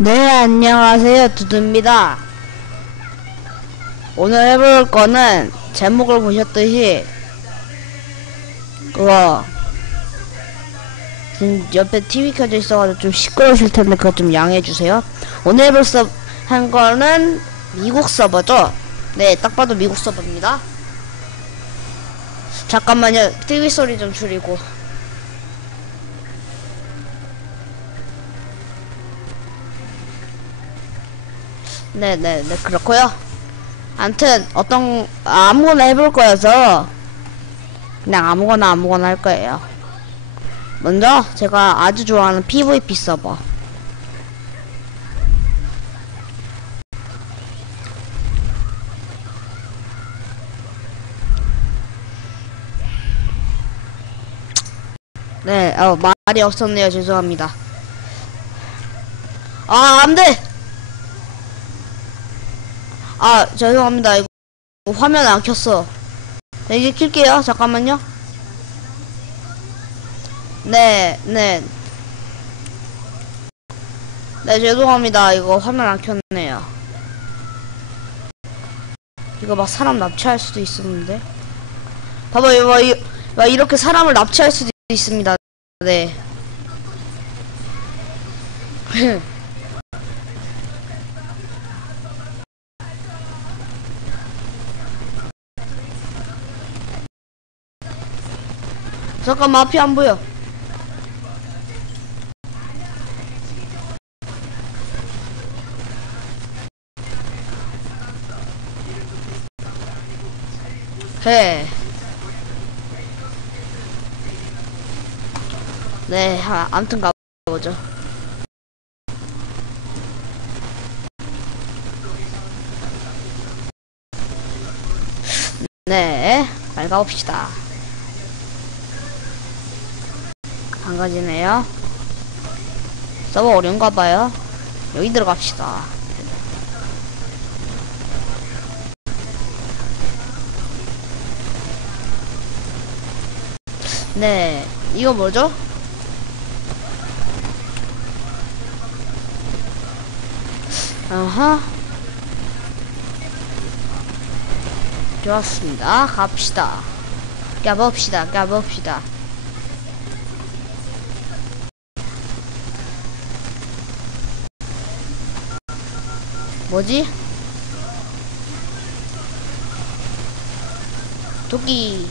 네, 안녕하세요. 두두입니다. 오늘 해볼 거는 제목을 보셨듯이 그거 지금 옆에 TV 켜져 있어가지고 좀 시끄러우실 텐데 그거 좀 양해해 주세요. 오늘 해볼 서, 한 거는 미국 서버죠? 네, 딱 봐도 미국 서버입니다. 잠깐만요. TV 소리 좀 줄이고. 네네 네 그렇고요 암튼 어떤 아무거나 해볼 거여서 그냥 아무거나 아무거나 할 거예요 먼저 제가 아주 좋아하는 PVP 서버 네, 어, 말이 없었네요. 죄송합니다. 아, 안 돼! 아 죄송합니다. 이거 화면 안 켰어. 네, 이제 킬게요. 잠깐만요. 네네. 네. 네 죄송합니다. 이거 화면 안 켰네요. 이거 막 사람 납치할 수도 있었는데. 봐봐 이거 막, 이렇게 사람을 납치할 수도 있습니다. 네 잠깐만 앞이 안 보여 해. 네, 하, 아무튼 가보죠. 네, 잘 가봅시다. 안 가지네요. 서버 어려운가 봐요. 여기 들어갑시다. 네, 이거 뭐죠? 아하. 좋았습니다. 갑시다. 가봅시다. 가봅시다. 뭐지? 도끼.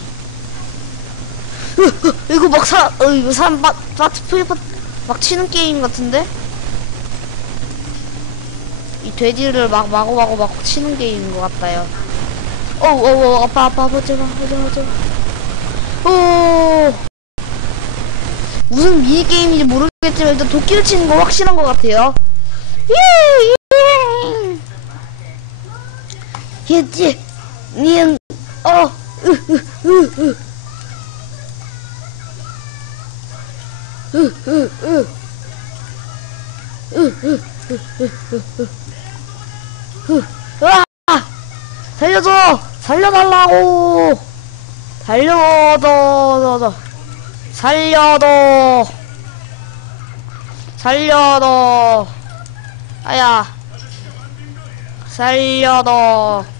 이거 막 사, 어, 이거 사람 막, 막, 막, 막 치는 게임 같은데? 이 돼지를 막 마구마구 막 치는 게임인 것 같아요. 어우, 어우, 어우, 아빠, 아빠, 아빠, 제발, 제발, 제발. 오. 무슨 미니게임인지 모르겠지만 일단 도끼를 치는 거 확실한 것 같아요. 예, 예. 으, 으, 으, 으, 으, 으. 으아! 살려줘! 살려달라고! 살려줘! 살려줘! 살려줘! 아야! 살려줘!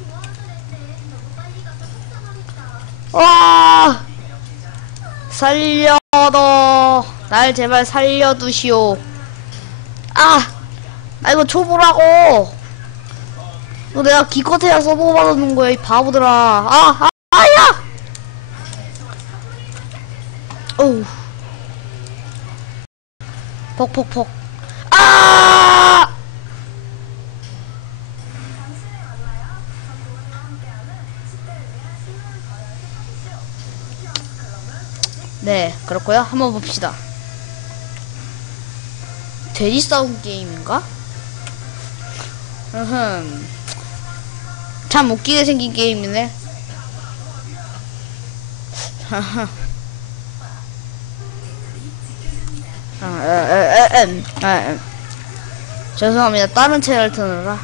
와! 살려줘! 날 제발 살려두시오. 아! 나 이거 초보라고! 이거 내가 기껏해야 서버 받아놓은 거야, 이 바보들아. 아! 아! 아야! 어우. 퍽퍽퍽. 아! 네, 그렇고요. 한번 봅시다. 돼지 싸움 게임인가? 으흠. 참 웃기게 생긴 게임이네. 아. 죄송합니다. 다른 채널 트느라.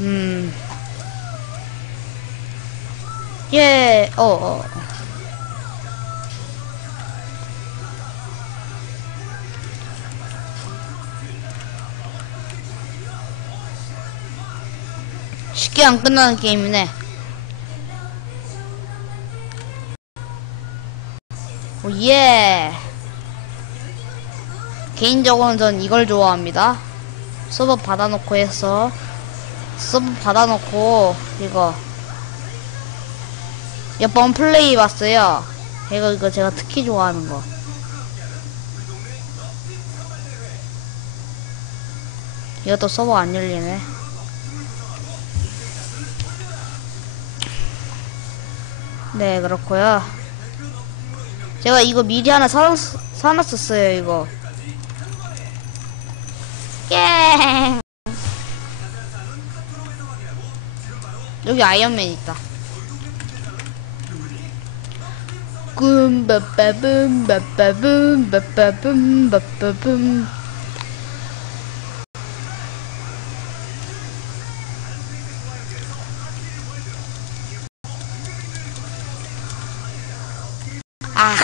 음. 예, 어, 어, 쉽게 안 끝나는 게임이네. 오, 예. 개인적으로는 전 이걸 좋아합니다. 서버 받아놓고 해서, 서버 받아놓고, 이거. 몇 번 플레이 봤어요. 이거 이거 제가 특히 좋아하는 거. 이것도 서버 안 열리네. 네, 그렇고요. 제가 이거 미리 하나 사, 사놨었어요, 이거. 예! 여기 아이언맨 있다. 꿈, 빠빠붐, 빠빠붐, 빠빠붐, 빠빠붐. 아.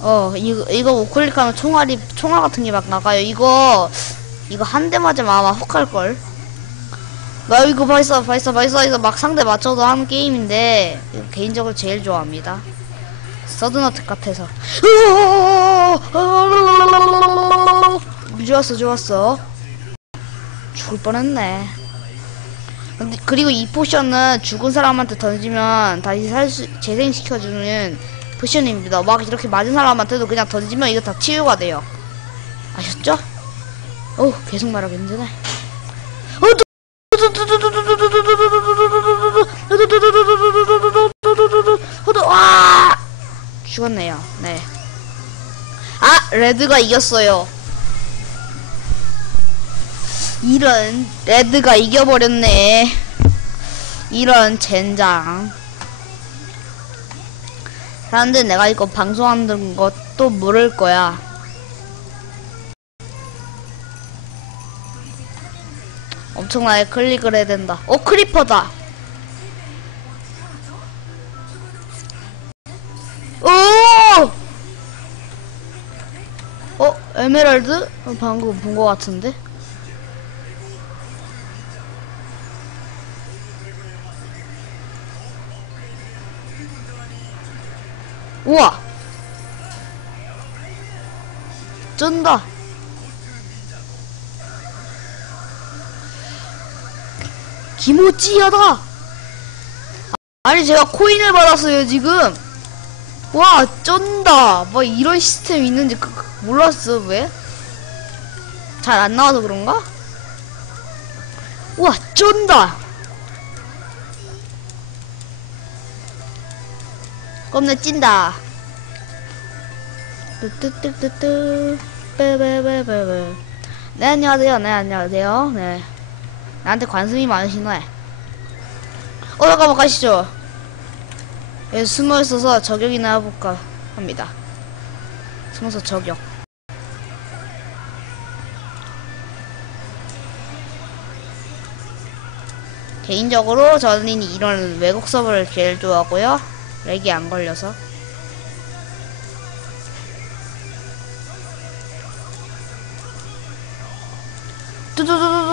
어, 이거, 이거 우클릭하면 총알이, 총알 같은 게 막 나가요. 이거, 이거 한 대 맞으면 아마 혹할걸. 벌써, 벌써, 벌써, 이거 막 상대 맞춰도 하는 게임인데, 개인적으로 제일 좋아합니다. 서든어택 같아서. 좋았어, 좋았어. 죽을 뻔했네. 근데 그리고 이 포션은 죽은 사람한테 던지면 다시 살 수, 재생시켜주는 포션입니다. 막 이렇게 맞은 사람한테도 그냥 던지면 이거 다 치유가 돼요. 아셨죠? 어 계속 말하기 힘드네. 레드가 이겼어요. 이런 레드가 이겨버렸네. 이런 젠장. 사람들 내가 이거 방송하는 것도 모를 거야. 엄청나게 클릭을 해야 된다. 어, 크리퍼다. 어, 에메랄드? 어, 방금 본 것 같은데? 우와! 쩐다! 기모찌하다! 아니, 제가 코인을 받았어요, 지금! 와, 쩐다! 뭐, 이런 시스템 있는지 그, 그, 몰랐어, 왜? 잘 안 나와서 그런가? 우와, 쩐다! 겁나 찐다. 뚜뚜뚜뚜뚜 빼빼빼빼빼 네 안녕하세요 네 안녕하세요 네 나한테 관심이 많으시네 어 잠깐만 가시죠 예, 숨어 있어서 저격이나 해볼까 합니다. 숨어서 저격. 개인적으로 저는 이런 외국 서버를 제일 좋아하고요. 렉이 안 걸려서. 뚜두두두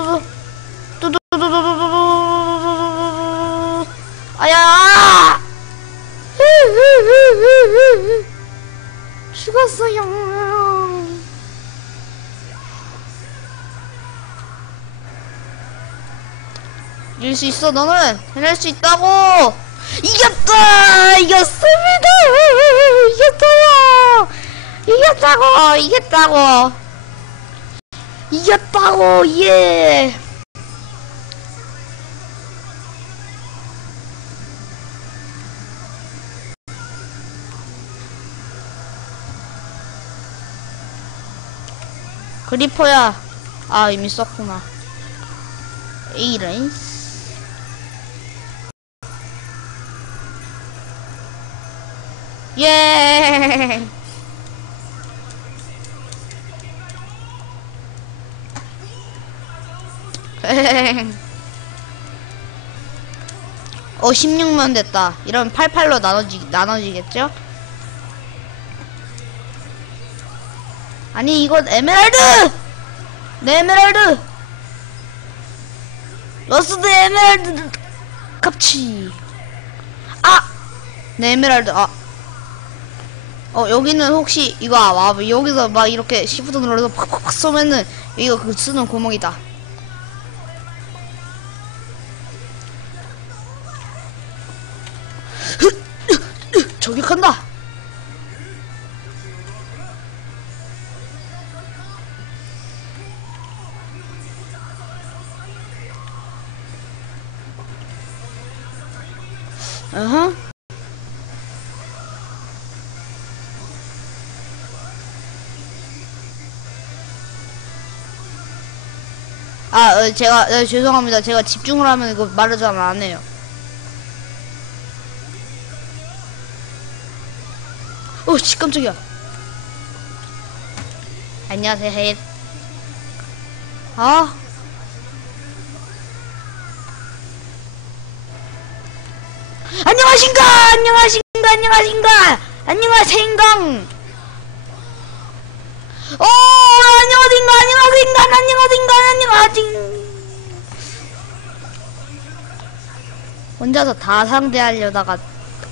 죽었어요. 이길 수 있어 너는? 해낼 수 있다고! 이겼다! 이겼습니다! 이겼어요! 이겼다고! 이겼다고! 이겼다고! 예 그리퍼야. 아 이미 썼구나. 이런 예! 어 16면 됐다. 이러면 88로 나눠지, 나눠지겠죠? 아니 이건 에메랄드! 내 에메랄드! 러스트 에메랄드 깝치 아! 네 에메랄드 아 어, 여기는 혹시, 이거, 아, 와, 여기서 막 이렇게 시프트 눌러서 팍팍팍 쏘면은, 이거 그 쓰는 구멍이다. 저격한다! 어허. 아, 어, 제가, 어, 죄송합니다. 제가 집중을 하면 이거 말을 잘 안 해요. 오, 씨, 깜짝이야. 안녕하세요, 헷. 아. 안녕하신가! 안녕하신가! 안녕하신가! 안녕하신가! 오, 안녕하신가! 안녕하신가! 안녕하신가! 안녕하신 혼자서 다 상대하려다가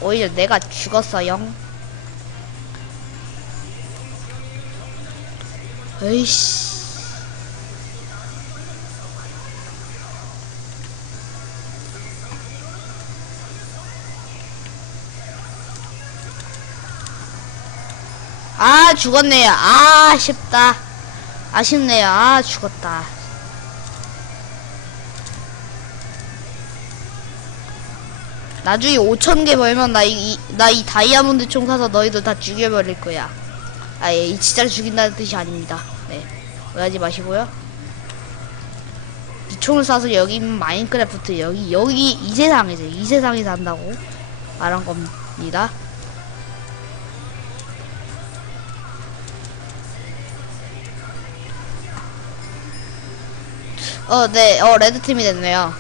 오히려 내가 죽었어요. 에이씨. 아 죽었네요. 아 아쉽다. 아쉽네요. 아 죽었다. 나중에 5천개 벌면 나 이 나 이 다이아몬드 총 사서 너희들 다 죽여버릴 거야. 아예 이 진짜로 죽인다는 뜻이 아닙니다. 네. 오해하지 마시고요. 이 총을 쏴서 여기 마인크래프트 여기 여기 이 세상에서 이 세상에 산다고 말한 겁니다 어, 네, 어, 레드팀이 됐네요.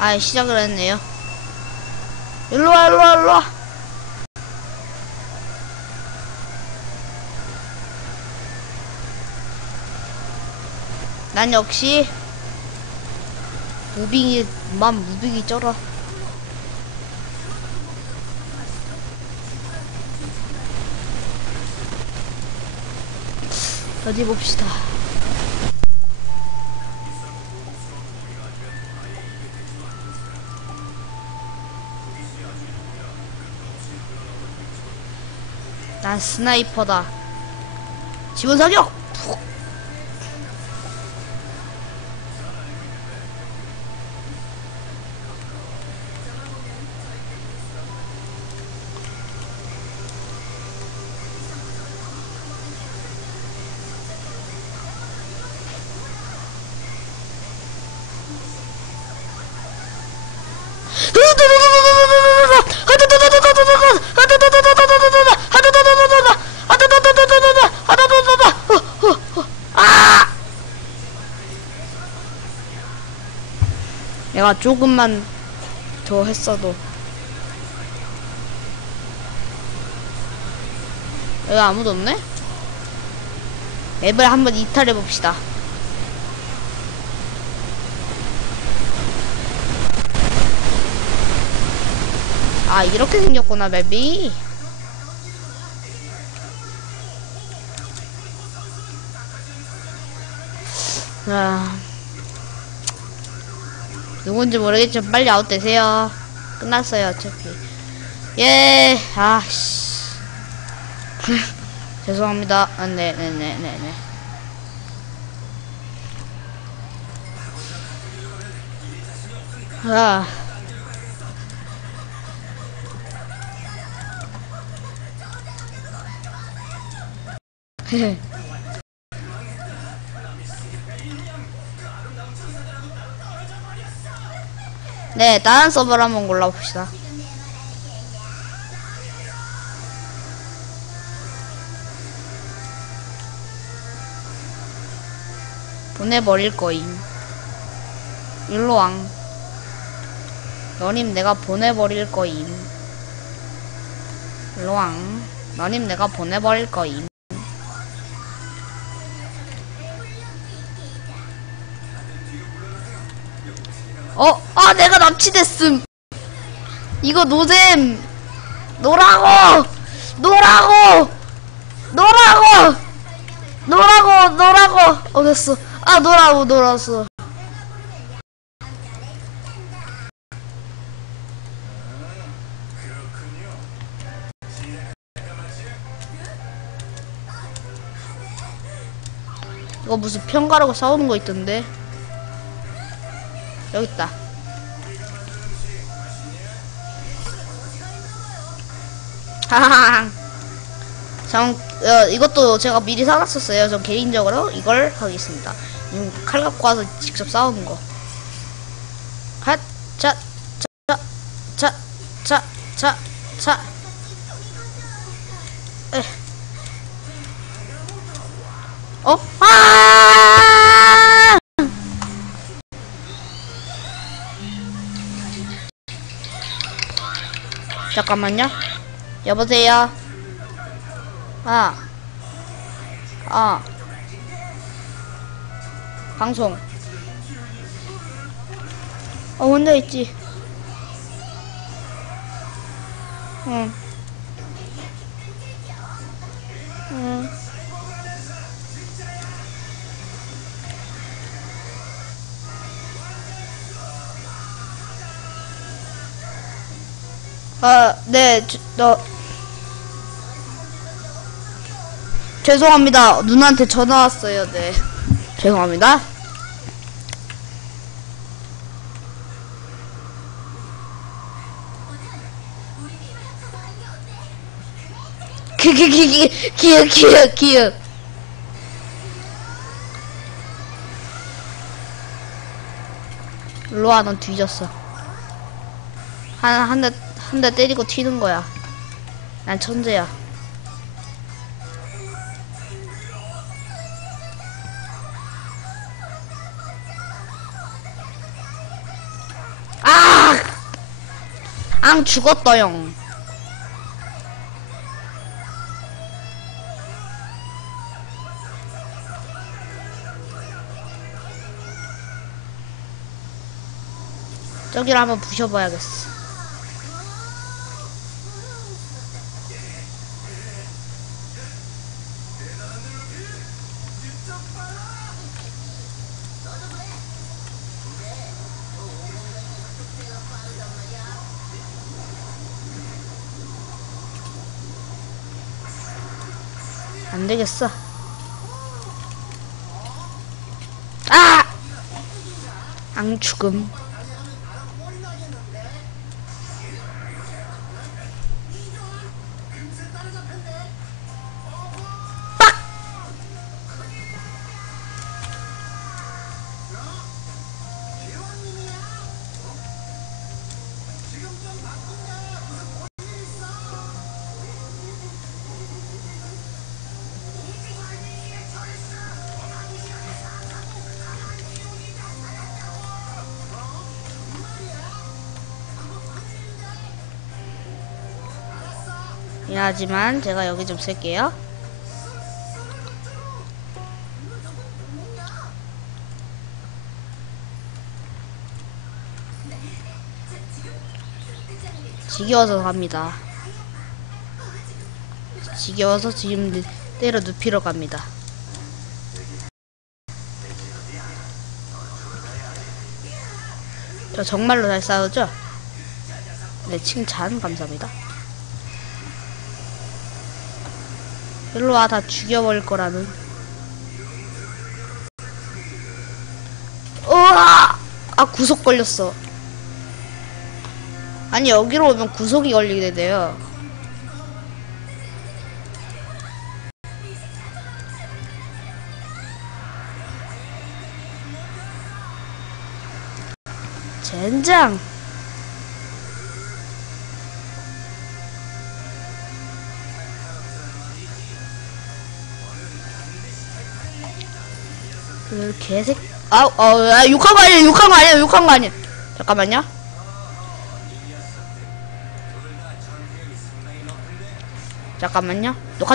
아, 시작을 했네요. 일로와, 일로와, 일로와. 난 역시, 무빙이, 만 무빙이 쩔어. 어디 봅시다. 난 스나이퍼다. 지원 사격! 내가 조금만 더 했어도 여기 아무도 없네? 맵을 한번 이탈해 봅시다. 아 이렇게 생겼구나 맵이 아 누군지 모르겠지만 빨리 아웃되세요. 끝났어요 어차피. 예 아씨. 죄송합니다. 아, 네 네 네 네 네. 아 네, 다른 서버를 한번 골라봅시다. 보내버릴 거임. 일로 왕. 너님 내가 보내버릴 거임. 일로 왕. 너님 내가 보내버릴 거임. 어, 아, 내가 납치됐음. 이거 노잼. 노라고! 노라고! 노라고! 노라고! 노라고! 어, 됐어. 아, 노라고, 놀았어. 이거 무슨 평가라고 싸우는 거 있던데. 여기 있다. 하하하. 전 어, 이것도 제가 미리 사놨었어요. 전 개인적으로 이걸 하겠습니다. 음, 칼 갖고 와서 직접 싸우는 거. 핫, 자, 자, 자, 자, 자, 자. 에. 어? 아! 잠깐만요. 여보세요. 아. 아. 방송. 어, 혼자 있지. 응. 응. 아, 네, 저, 너. 죄송합니다. 누나한테 전화 왔어요, 네. 죄송합니다. 기기기기 기억 기억 기억 로아 넌 뒤졌어 한 한 대 한 대 때리고 튀는 거야 난 천재야 앙 죽었다 형 저기를 한번 부셔봐야겠어. 안 되겠어. 아! 앙 죽음. 하지만 제가 여기 좀 쓸게요. 지겨워서 갑니다. 지겨워서 지금 때려 눕히러 갑니다. 저 정말로 잘 싸우죠? 네, 칭찬 감사합니다. 일로 와, 다 죽여버릴 거라는. 우와! 아, 구속 걸렸어. 아니, 여기로 오면 구속이 걸리게 돼요. 젠장! 그 개색. 아우 어, 아 욕한 거 아니야 욕한 거 아니야 욕한 거 아니야 잠깐만요. 잠깐만요. 녹화